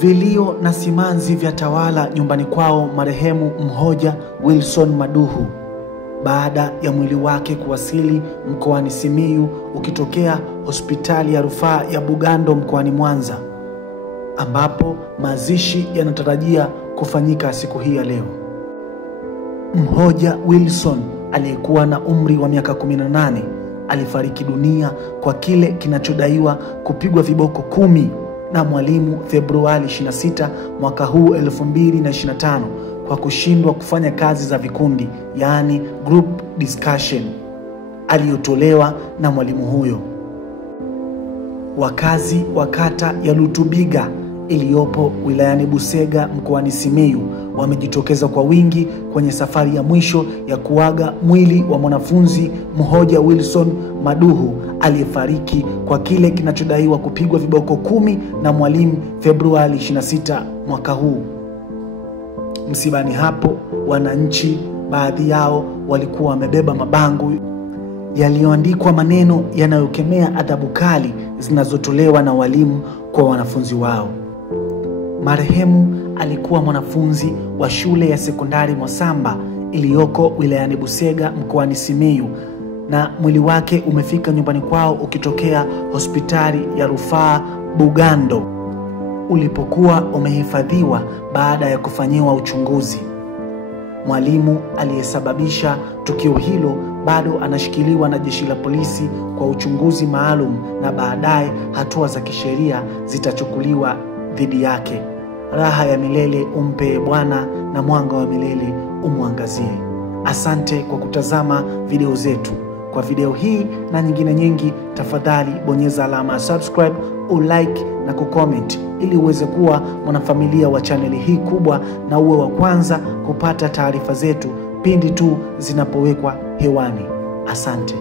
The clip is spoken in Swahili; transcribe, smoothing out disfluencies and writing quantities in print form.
Vilio na simanzi vya tawala nyumbani kwao marehemu Mhoja Wilson Maduhu baada ya mwili wake kuwasili mkoani Simiyu ukitokea hospitali ya rufaa ya Bugando mkoani Mwanza, ambapo mazishi yanatarajia kufanyika siku hii ya leo. Mhoja Wilson aliyekuwa na umri wa miaka 18 alifariki dunia kwa kile kinachodaiwa kupigwa viboko 10 na mwalimu Februari 26 mwaka huu 2025 kwa kushindwa kufanya kazi za vikundi, yaani group discussion, aliyotolewa na mwalimu huyo. Wakazi wa kata ya Lutubiga iliyopo wilayani Busega mkoani Simiyu wamejitokeza kwa wingi kwenye safari ya mwisho ya kuaga mwili wa mwanafunzi Mhoja Wilson Maduhu aliyefariki kwa kile kinachodaiwa kupigwa viboko 10 na mwalimu Februari 26 mwaka huu. Msibani hapo, wananchi baadhi yao walikuwa wamebeba mabango yaliyoandikwa maneno yanayokemea adhabu kali zinazotolewa na walimu kwa wanafunzi wao. Marehemu alikuwa mwanafunzi wa shule ya sekondari Mwasamba iliyoko wilayani Busega mkoani Simiyu, na mwili wake umefika nyumbani kwao ukitokea hospitali ya rufaa Bugando ulipokuwa umehifadhiwa baada ya kufanyiwa uchunguzi. Mwalimu aliyesababisha tukio hilo bado anashikiliwa na jeshi la polisi kwa uchunguzi maalum, na baadaye hatua za kisheria zitachukuliwa dhidi yake. Raha ya milele umpe Bwana, na mwanga wa milele umwangazie. Asante kwa kutazama video zetu. Kwa video hii na nyingine nyingi, tafadhali bonyeza alama ya subscribe, ulike na kucomment ili uweze kuwa mwanafamilia wa chaneli hii kubwa na uwe wa kwanza kupata taarifa zetu pindi tu zinapowekwa hewani. Asante.